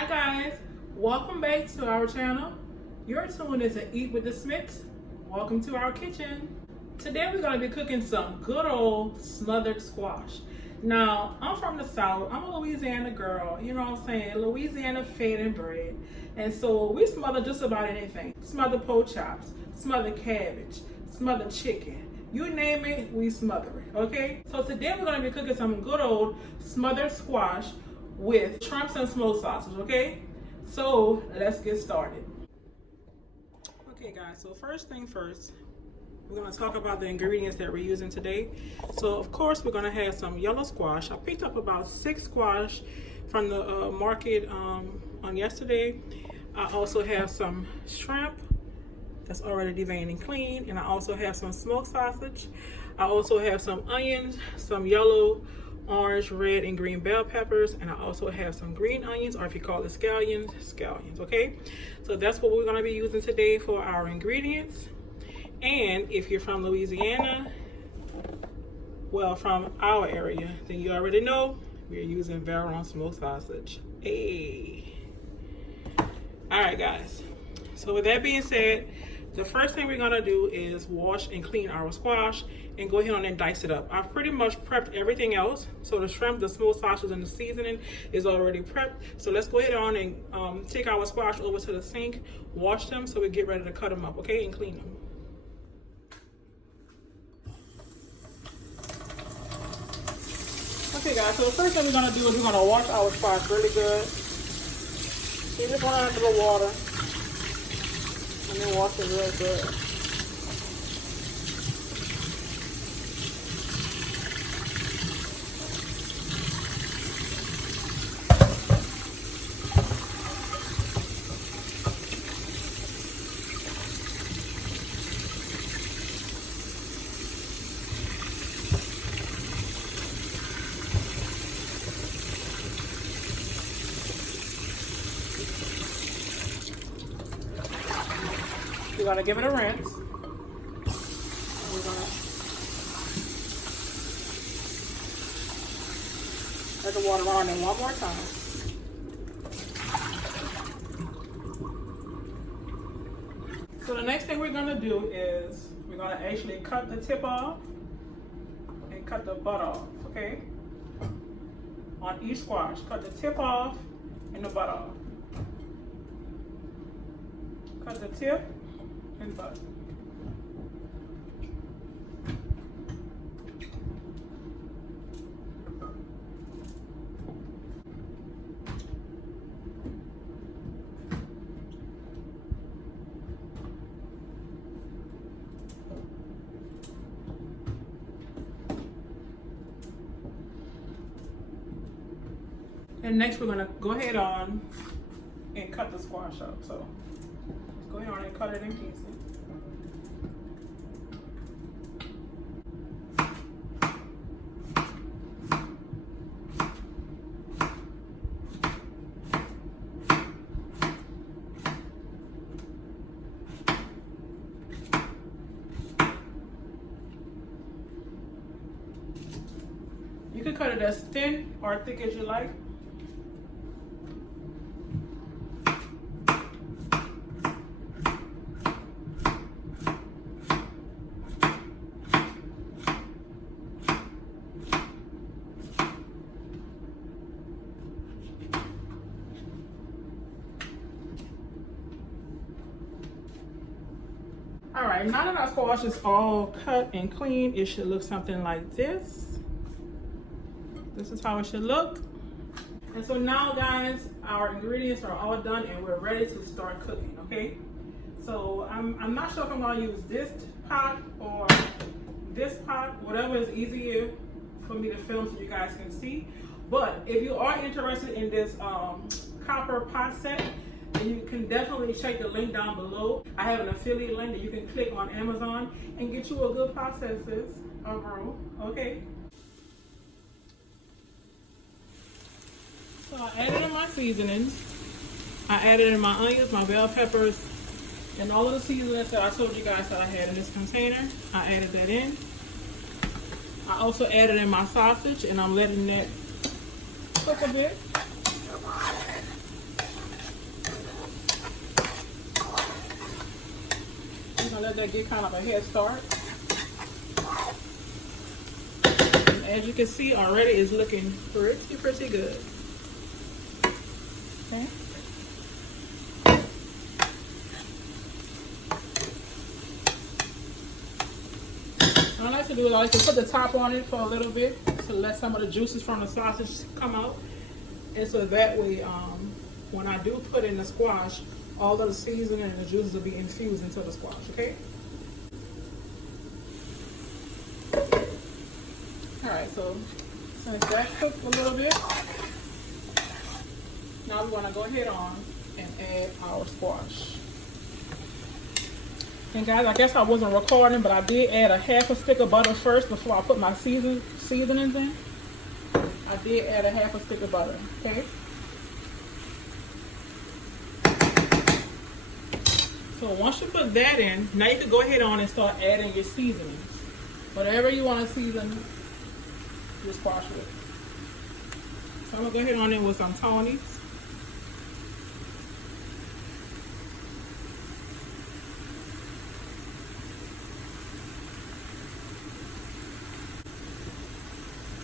Hi guys, welcome back to our channel. You're tuned in to Eat with the Smiths. Welcome to our kitchen. Today we're going to be cooking some good old smothered squash. Now, I'm from the South. I'm a Louisiana girl, you know what I'm saying? Louisiana fed and bred. And so we smother just about anything. Smother pork chops, smother cabbage, smother chicken. You name it, we smother it, okay? So today we're going to be cooking some good old smothered squash with shrimps and smoked sausage, okay? So let's get started. Okay guys, so first thing first, we're gonna talk about the ingredients that we're using today. So of course we're gonna have some yellow squash. I picked up about 6 squash from the market on yesterday. I also have some shrimp that's already deveined and clean, and I also have some smoked sausage. I also have some onions, some yellow, orange, red, and green bell peppers, and I also have some green onions, or if you call it scallions, okay? So that's what we're gonna be using today for our ingredients. And if you're from Louisiana, well, from our area, then you already know we're using Varon smoked sausage. Hey. All right, guys. So with that being said, the first thing we're gonna do is wash and clean our squash and go ahead on and dice it up. I've pretty much prepped everything else. So the shrimp, the smoked sausage, and the seasoning is already prepped. So let's go ahead on and take our squash over to the sink, wash them so we get ready to cut them up, okay, and clean them. Okay guys, so the first thing we're gonna do is we're gonna wash our squash really good. So you just wanna add a little water and then wash it real good. We're gonna give it a rinse. And we're gonna let the water run in one more time. So the next thing we're gonna do is we're gonna actually cut the tip off and cut the butt off, okay? On each squash, cut the tip off and the butt off. Cut the tip and butt. And next we're gonna go ahead on and cut the squash up. So go ahead on and cut it in pieces. You can cut it as thin or thick as you like. All right, now that our squash is all cut and clean, it should look something like this. This is how it should look. And so now guys, our ingredients are all done and we're ready to start cooking, okay? So I'm not sure if I'm gonna use this pot or this pot, whatever is easier for me to film so you guys can see. But if you are interested in this copper pot set, and you can definitely check the link down below. I have an affiliate link that you can click on Amazon and get you a good processes of roux, okay? So I added in my seasonings. I added in my onions, my bell peppers, and all of the seasonings that I told you guys that I had in this container. I added that in. I also added in my sausage, and I'm letting that cook a bit. let that get kind of a head start. And as you can see, already it's looking pretty good. Okay. What I like to do is I like to put the top on it for a little bit to let some of the juices from the sausage come out. And so that way, when I do put in the squash, all of the seasoning and the juices will be infused into the squash, okay? Alright, so since that cooked a little bit, now we're gonna go ahead on and add our squash. And guys, I guess I wasn't recording, but I did add a half a stick of butter first before I put my seasonings in. I did add a half a stick of butter, okay? So once you put that in, now you can go ahead on and start adding your seasonings. Whatever you want to season your squash with. So I'm going to go ahead on in with some Tony's.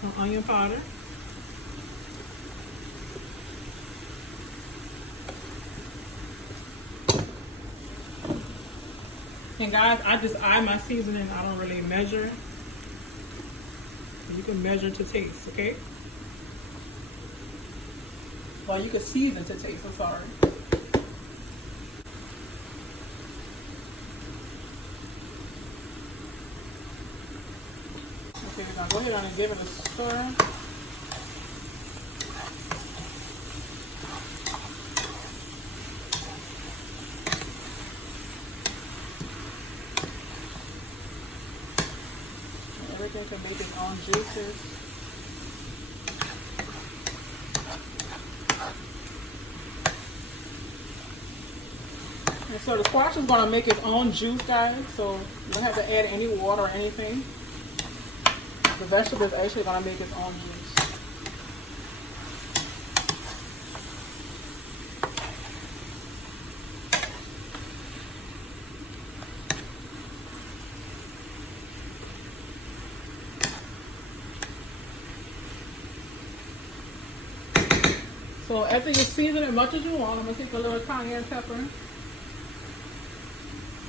Some onion powder. And guys, I just eye my seasoning. I don't really measure. You can measure to taste, okay? Well, you can season to taste, I'm sorry. Okay, we're gonna go ahead and give it a stir. Everything can make its own juices. And so the squash is going to make its own juice, guys. So you don't have to add any water or anything. The vegetable is actually going to make its own juice. So after you season it as much as you want, I'm going to take a little cayenne pepper.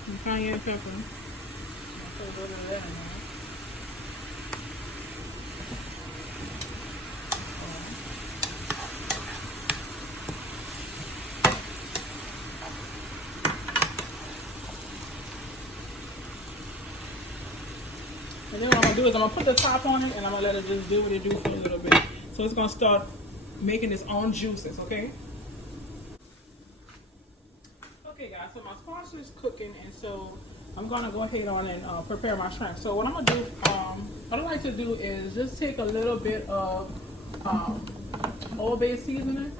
Some cayenne pepper. I'll put a little of that in there. And then what I'm going to do is I'm going to put the top on it and I'm going to let it just do what it do for a little bit. So it's going to start making its own juices, okay? Okay guys, so my squash is cooking and so I'm going to go ahead on and prepare my shrimp. So what I'm going to do, what I like to do is just take a little bit of Old Bay seasoning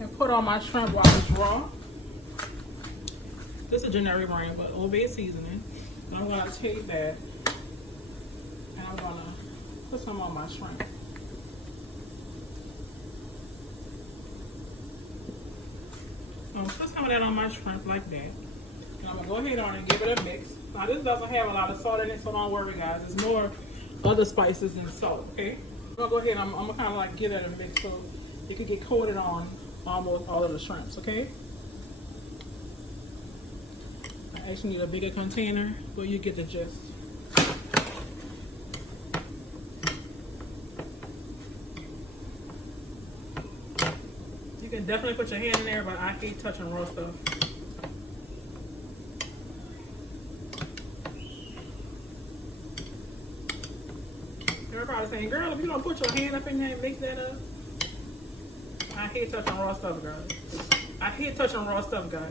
and put on my shrimp while it's raw. This is a generic brand, but Old Bay seasoning. And I'm going to take that and I'm going to put some on my shrimp. I'm going to put some of that on my shrimp like that. And I'm going to go ahead on and give it a mix. Now this doesn't have a lot of salt in it, so don't worry guys. It's more other spices than salt, okay? I'm going to go ahead and I'm going to kind of like give that a mix so it can get coated on almost all of the shrimps, okay? I actually need a bigger container, but you get the gist. You can definitely put your hand in there, but I hate touching raw stuff. You're probably saying, girl, if you don't put your hand up in there and mix that up. I hate touching raw stuff, guys. I hate touching raw stuff, guys.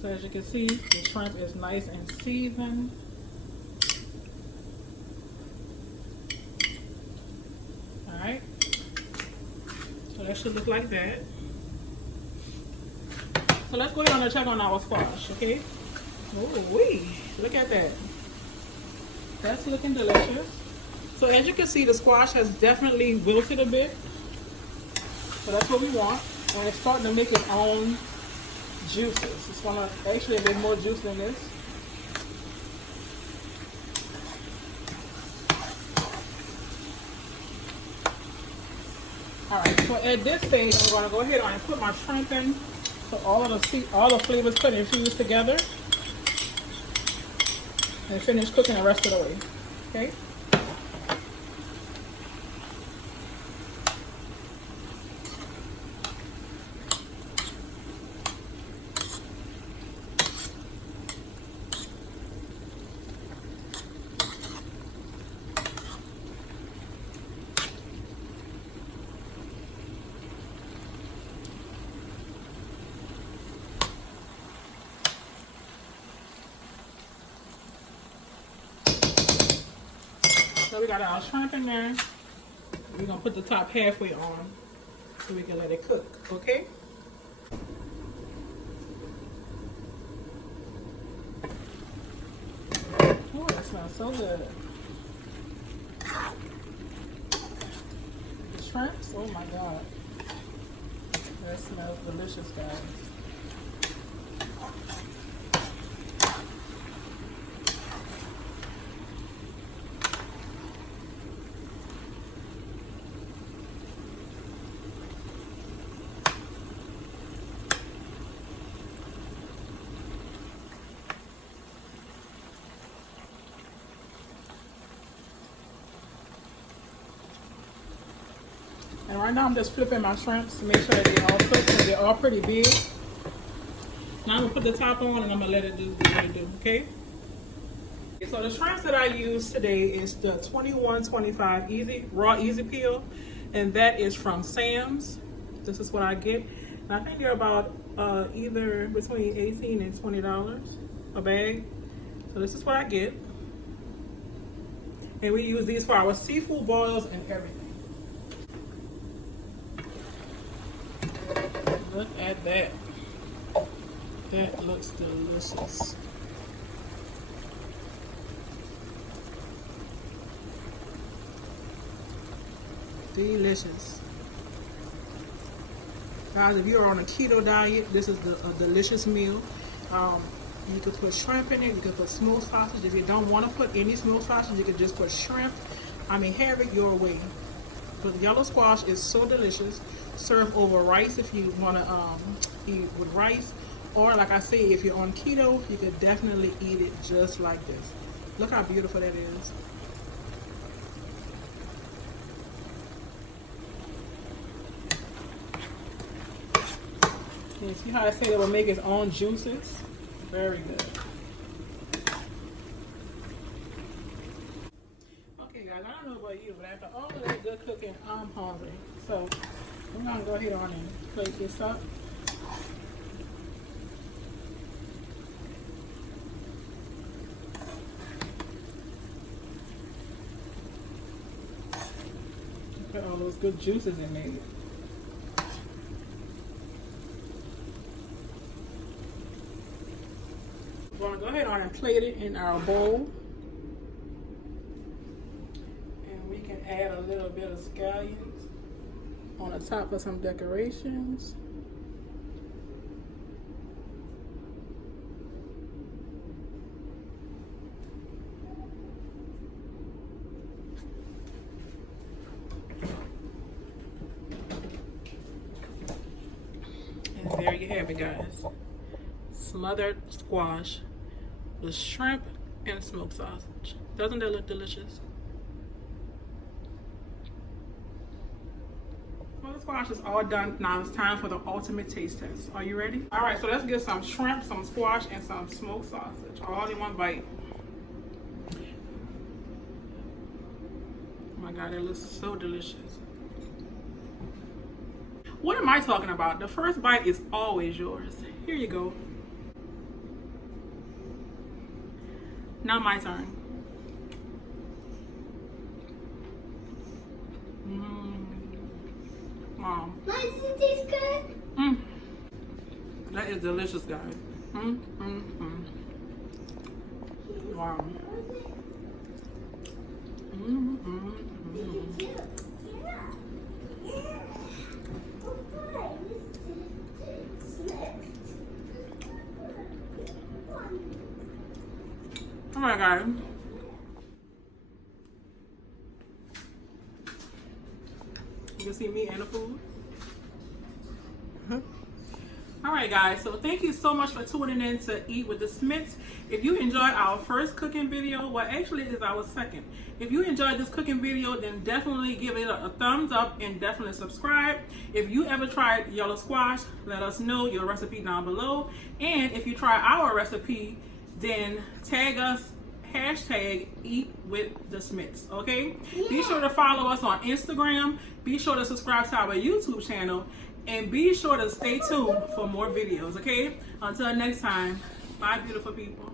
So as you can see, the shrimp is nice and seasoned. Alright. So that should look like that. So let's go ahead and check on our squash, okay? Oh, wee. Look at that. That's looking delicious. So as you can see, the squash has definitely wilted a bit. So that's what we want. And it's starting to make its own juices. It's gonna actually make more juice than this. Alright, so at this stage I'm gonna go ahead and put my shrimp in. So all the flavors put infused together. And finish cooking the rest of the way. Okay? So we got our shrimp in there. We're gonna put the top halfway on so we can let it cook, okay? Oh, that smells so good. The shrimps, oh my God. That smells delicious, guys. And right now I'm just flipping my shrimps to make sure that they're all cooked because they're all pretty big. Now I'm gonna put the top on and I'm gonna let it do what it do, okay? So the shrimps that I use today is the 2125 raw easy peel, and that is from Sam's. This is what I get. And I think they're about either between $18 and $20 a bag. So this is what I get. And we use these for our seafood boils and everything. Look at that. That looks delicious. Delicious. Guys, if you're on a keto diet, this is a delicious meal. You could put shrimp in it. You could put smoked sausage. If you don't want to put any smoked sausage, you could just put shrimp. I mean, have it your way. But the yellow squash is so delicious. Serve over rice if you want to eat with rice. Or like I say, if you're on keto, you could definitely eat it just like this. Look how beautiful that is. You see how I say it will make its own juices? Very good. Okay guys, I don't know about you, but after all of that good cooking, I'm hungry. So I'm gonna go ahead on and plate this up. Put all those good juices in there. We're going to go ahead on and plate it in our bowl. And we can add a little bit of scallions on the top for some decorations. And there you have it, guys. Smothered squash with shrimp and smoked sausage. Doesn't that look delicious? Well, the squash is all done. Now it's time for the ultimate taste test. Are you ready? All right, so let's get some shrimp, some squash, and some smoked sausage, all in one bite. Oh my God, it looks so delicious. What am I talking about? The first bite is always yours. Here you go. Now my turn. Wow. Does it taste good? That is delicious, guys. Wow. All right, guys. You can see me and the food. All right, guys, so thank you so much for tuning in to Eat with the Smiths. If you enjoyed our first cooking video, well, actually it is our second. If you enjoyed this cooking video, then definitely give it a thumbs up and definitely subscribe. If you ever tried yellow squash, let us know your recipe down below. And if you try our recipe, then tag us, hashtag Eat with the Smiths, okay? Yeah. Be sure to follow us on Instagram. Be sure to subscribe to our YouTube channel. And be sure to stay tuned for more videos, okay? Until next time, bye, beautiful people.